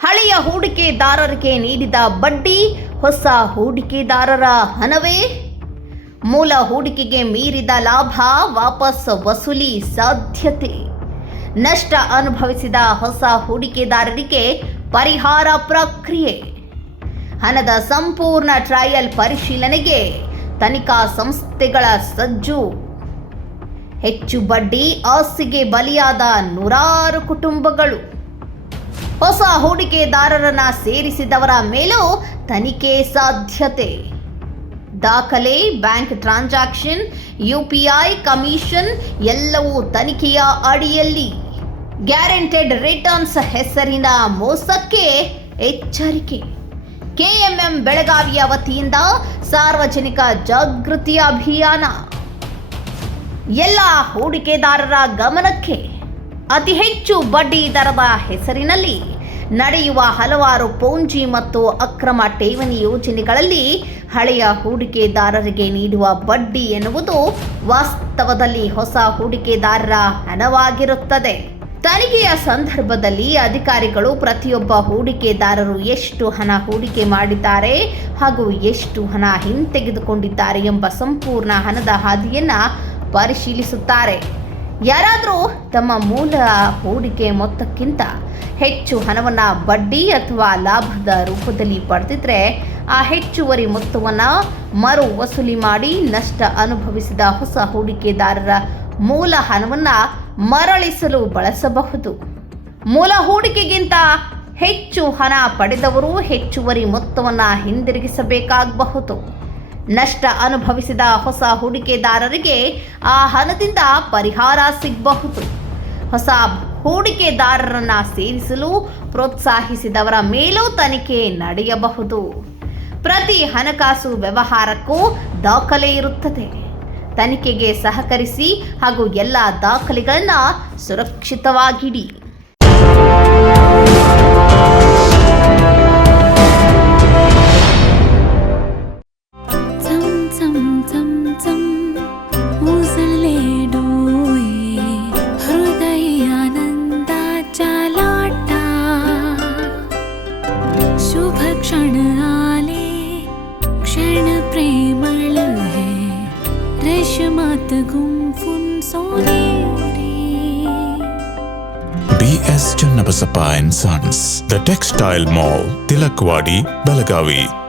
ಹಳೆಯ ಹೂಡಿಕೆದಾರರಿಗೆ ನೀಡಿದ ಬಡ್ಡಿ ಹೊಸ ಹೂಡಿಕೆದಾರರ ಹಣವೇ? ಮೂಲ ಹೂಡಿಕೆಗೆ ಮೀರಿದ ಲಾಭ ವಾಪಸ್ ವಸೂಲಿ ಸಾಧ್ಯತೆ. ನಷ್ಟ ಅನುಭವಿಸಿದ ಹೊಸ ಹೂಡಿಕೆದಾರರಿಗೆ ಪರಿಹಾರ ಪ್ರಕ್ರಿಯೆ. ಹಣದ ಸಂಪೂರ್ಣ ಟ್ರಯಲ್ ಪರಿಶೀಲನೆಗೆ ತನಿಖಾ ಸಂಸ್ಥೆಗಳ ಸಜ್ಜು. ಹೆಚ್ಚು ಬಡ್ಡಿ ಆಸೆಗೆ ಬಲಿಯಾದ ನೂರಾರು ಕುಟುಂಬಗಳು. ಹೊಸ ಹೂಡಿಕೆದಾರರನ್ನ ಸೇರಿಸಿದವರ ಮೇಲೂ ತನಿಖೆ ಸಾಧ್ಯತೆ. ದಾಖಲೆ, ಬ್ಯಾಂಕ್ ಟ್ರಾನ್ಸಾಕ್ಷನ್, UPI, ಕಮಿಷನ್ ಎಲ್ಲವೂ ತನಿಖೆಯ ಅಡಿಯಲ್ಲಿ. ಗ್ಯಾರಂಟೆಡ್ ರಿಟರ್ನ್ಸ್ ಹೆಸರಿನ ಮೋಸಕ್ಕೆ ಎಚ್ಚರಿಕೆ. KMM ಬೆಳಗಾವಿಯ ವತಿಯಿಂದ ಸಾರ್ವಜನಿಕ ಜಾಗೃತಿ ಅಭಿಯಾನ. ಎಲ್ಲ ಹೂಡಿಕೆದಾರರ ಗಮನಕ್ಕೆ. ಅತಿ ಹೆಚ್ಚು ಬಡ್ಡಿ ದರದ ಹೆಸರಿನಲ್ಲಿ ನಡೆಯುವ ಹಲವಾರು ಪೋಂಜಿ ಮತ್ತು ಅಕ್ರಮ ಠೇವಣಿ ಯೋಜನೆಗಳಲ್ಲಿ ಹಳೆಯ ಹೂಡಿಕೆದಾರರಿಗೆ ನೀಡುವ ಬಡ್ಡಿ ಎನ್ನುವುದು ವಾಸ್ತವದಲ್ಲಿ ಹೊಸ ಹೂಡಿಕೆದಾರರ ಹಣವಾಗಿರುತ್ತದೆ. ತನಿಖೆಯ ಸಂದರ್ಭದಲ್ಲಿ ಅಧಿಕಾರಿಗಳು ಪ್ರತಿಯೊಬ್ಬ ಹೂಡಿಕೆದಾರರು ಎಷ್ಟು ಹಣ ಹೂಡಿಕೆ ಮಾಡಿದ್ದಾರೆ ಹಾಗೂ ಎಷ್ಟು ಹಣ ಹಿಂತೆಗೆದುಕೊಂಡಿದ್ದಾರೆ ಎಂಬ ಸಂಪೂರ್ಣ ಹಣದ ಹಾದಿಯನ್ನ ಪರಿಶೀಲಿಸುತ್ತಾರೆ. ಯಾರಾದರೂ ತಮ್ಮ ಮೂಲ ಹೂಡಿಕೆ ಮೊತ್ತಕ್ಕಿಂತ ಹೆಚ್ಚು ಹಣವನ್ನು ಬಡ್ಡಿ ಅಥವಾ ಲಾಭದ ರೂಪದಲ್ಲಿ ಪಡೆದಿದ್ರೆ ಆ ಹೆಚ್ಚುವರಿ ಮೊತ್ತವನ್ನು ಮರು ವಸೂಲಿ ಮಾಡಿ ನಷ್ಟ ಅನುಭವಿಸಿದ ಹೊಸ ಹೂಡಿಕೆದಾರರ ಮೂಲ ಹಣವನ್ನು ಮರಳಿಸಲು ಬಳಸಬಹುದು. ಮೂಲ ಹೂಡಿಕೆಗಿಂತ ಹೆಚ್ಚು ಹಣ ಪಡೆದವರು ಹೆಚ್ಚುವರಿ ಮೊತ್ತವನ್ನು ಹಿಂದಿರುಗಿಸಬೇಕಾಗಬಹುದು. ನಷ್ಟ ಅನುಭವಿಸಿದ ಹೊಸ ಹೂಡಿಕೆದಾರರಿಗೆ ಆ ಹಣದಿಂದ ಪರಿಹಾರ ಸಿಗಬಹುದು. ಹೊಸ ಹೂಡಿಕೆದಾರರನ್ನ ಸೇರಿಸಲು ಪ್ರೋತ್ಸಾಹಿಸಿದವರ ಮೇಲೂ ತನಿಖೆ ನಡೆಯಬಹುದು. ಪ್ರತಿ ಹಣಕಾಸು ವ್ಯವಹಾರಕ್ಕೂ ದಾಖಲೆ ಇರುತ್ತದೆ. ತನಿಖೆಗೆ ಸಹಕರಿಸಿ ಹಾಗೂ ಎಲ್ಲ ದಾಖಲೆಗಳನ್ನ ಸುರಕ್ಷಿತವಾಗಿಡಿ. क्षण आले क्षण प्रेमळ है रेशमात गुंफून सोनेरी. BS Channabasappa and Sons, The Textile Mall, Tilakvadi, Belagavi.